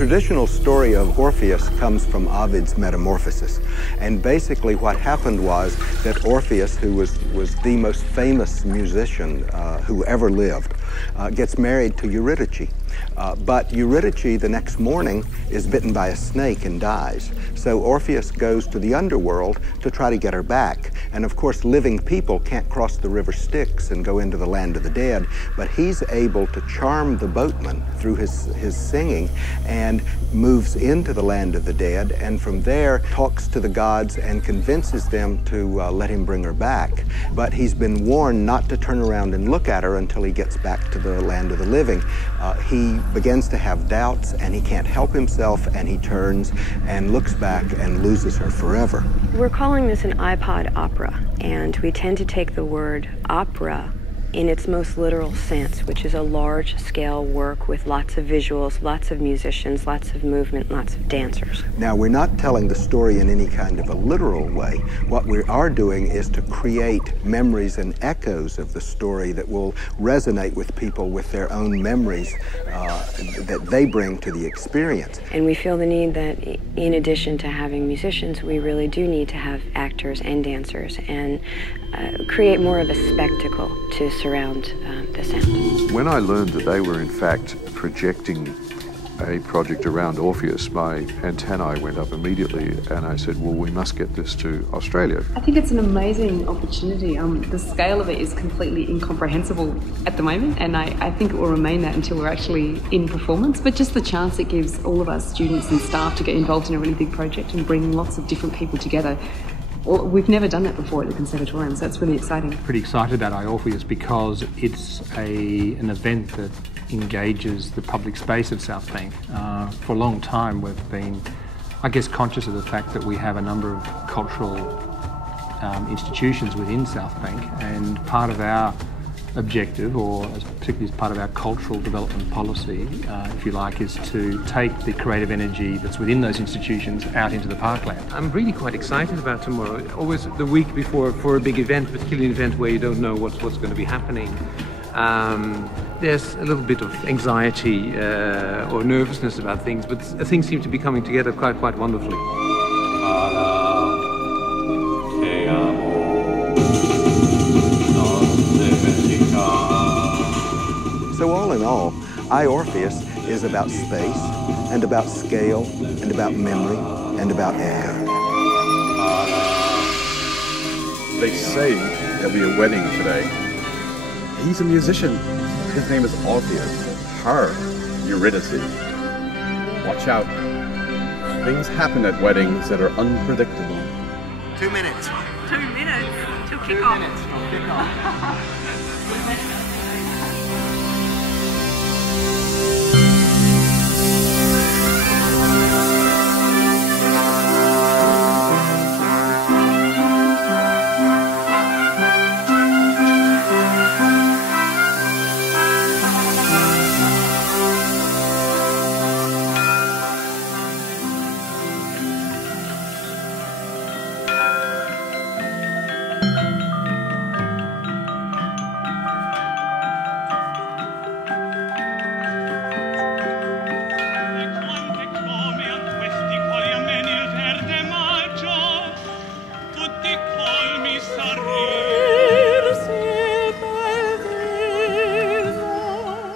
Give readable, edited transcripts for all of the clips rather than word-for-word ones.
traditional story of Orpheus comes from Ovid's Metamorphoses. And basically what happened was that Orpheus, who was the most famous musician who ever lived, gets married to Eurydice. But Eurydice, the next morning, is bitten by a snake and dies. So Orpheus goes to the underworld to try to get her back. And of course, living people can't cross the river Styx and go into the land of the dead, but he's able to charm the boatman through his singing and moves into the land of the dead, and from there talks to the gods and convinces them to let him bring her back. But he's been warned not to turn around and look at her until he gets back to the land of the living. He begins to have doubts, and he can't help himself, and he turns and looks back and loses her forever. We're calling this an iPod opera, and we tend to take the word opera in its most literal sense, which is a large-scale work with lots of visuals, lots of musicians, lots of movement, lots of dancers. Now, we're not telling the story in any kind of a literal way. What we are doing is to create memories and echoes of the story that will resonate with people with their own memories that they bring to the experience. And we feel the need that in addition to having musicians, we really do need to have actors and dancers and create more of a spectacle to surround the sound. When I learned that they were in fact projecting a project around Orpheus, my antennae went up immediately, and I said, well, we must get this to Australia. I think it's an amazing opportunity. The scale of it is completely incomprehensible at the moment, and I think it will remain that until we're actually in performance. But just the chance it gives all of us students and staff to get involved in a really big project and bring lots of different people together. Well, we've never done that before at the Conservatorium, so that's really exciting. Pretty excited about iORPHEUS because it's an event that engages the public space of South Bank. For a long time we've been, I guess, conscious of the fact that we have a number of cultural institutions within South Bank, and part of our objective, or particularly as part of our cultural development policy, if you like, is to take the creative energy that's within those institutions out into the parkland. I'm really quite excited about tomorrow. Always the week before for a big event, particularly an event where you don't know what's going to be happening. There's a little bit of anxiety or nervousness about things, but things seem to be coming together quite wonderfully. So all in all, iORPHEUS is about space, and about scale, and about memory, and about echo. They say there'll be a wedding today. He's a musician. His name is Orpheus. Her, Eurydice. Watch out. Things happen at weddings that are unpredictable. 2 minutes. 2 minutes till kick off. 2 minutes till kick off.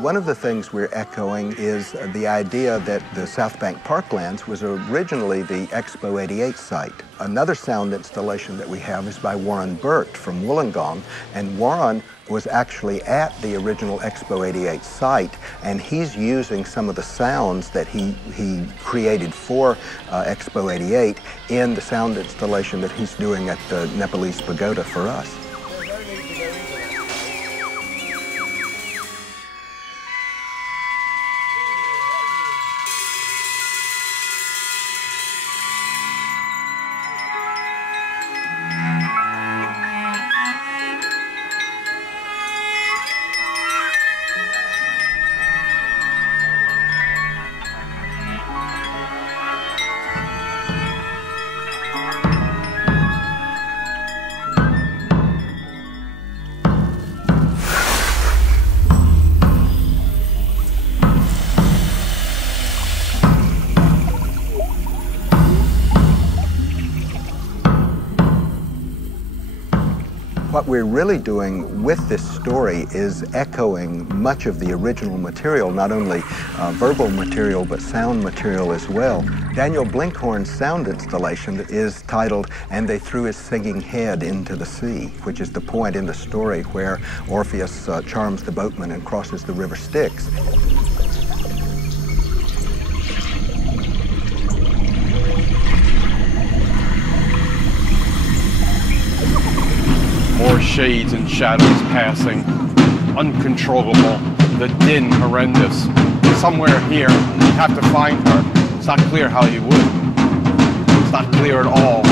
One of the things we're echoing is the idea that the South Bank Parklands was originally the Expo 88 site. Another sound installation that we have is by Warren Burt from Wollongong, and Warren was actually at the original Expo 88 site, and he's using some of the sounds that he created for Expo 88 in the sound installation that he's doing at the Nepalese Pagoda for us. we're really doing with this story is echoing much of the original material, not only verbal material, but sound material as well. Daniel Blinkhorn's sound installation is titled, "And They Threw His Singing Head into the Sea," which is the point in the story where Orpheus charms the boatman and crosses the river Styx. More shades and shadows passing, uncontrollable, the din horrendous. Somewhere here, you'd have to find her. It's not clear how you would. It's not clear at all.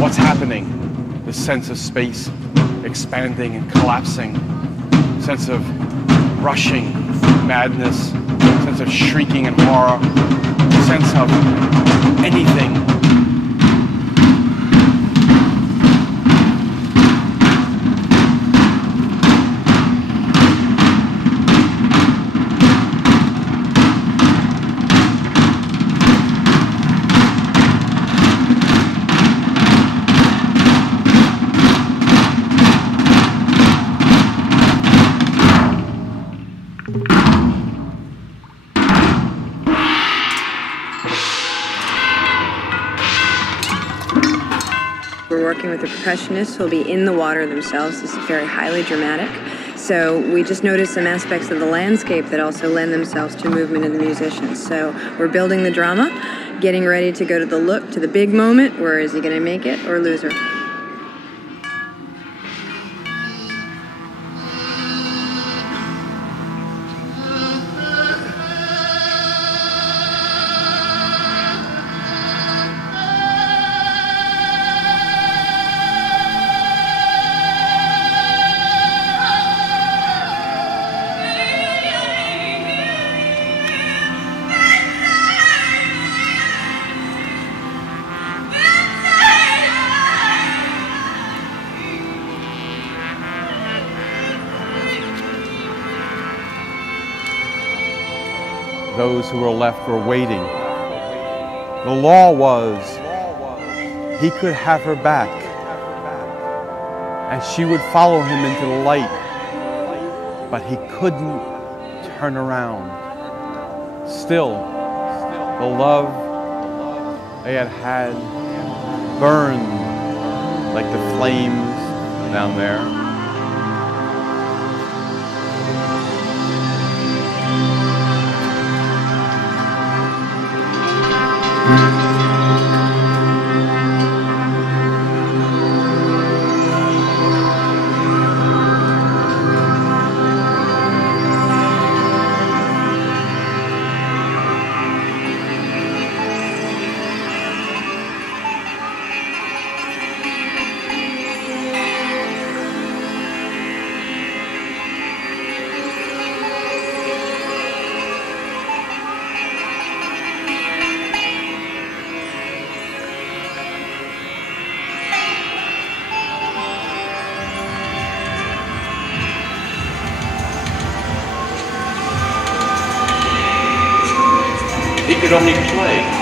What's happening? The sense of space expanding and collapsing, sense of rushing madness, sense of shrieking and horror, sense of anything. We're working with the percussionists who will be in the water themselves. This is very highly dramatic. So we just noticed some aspects of the landscape that also lend themselves to movement in the musicians. So we're building the drama, getting ready to go to the look, to the big moment, where is he going to make it or lose her? Those who were left were waiting. The law was he could have her back, and she would follow him into the light, but he couldn't turn around. Still, the love they had had burned like the flames down there. He could only play.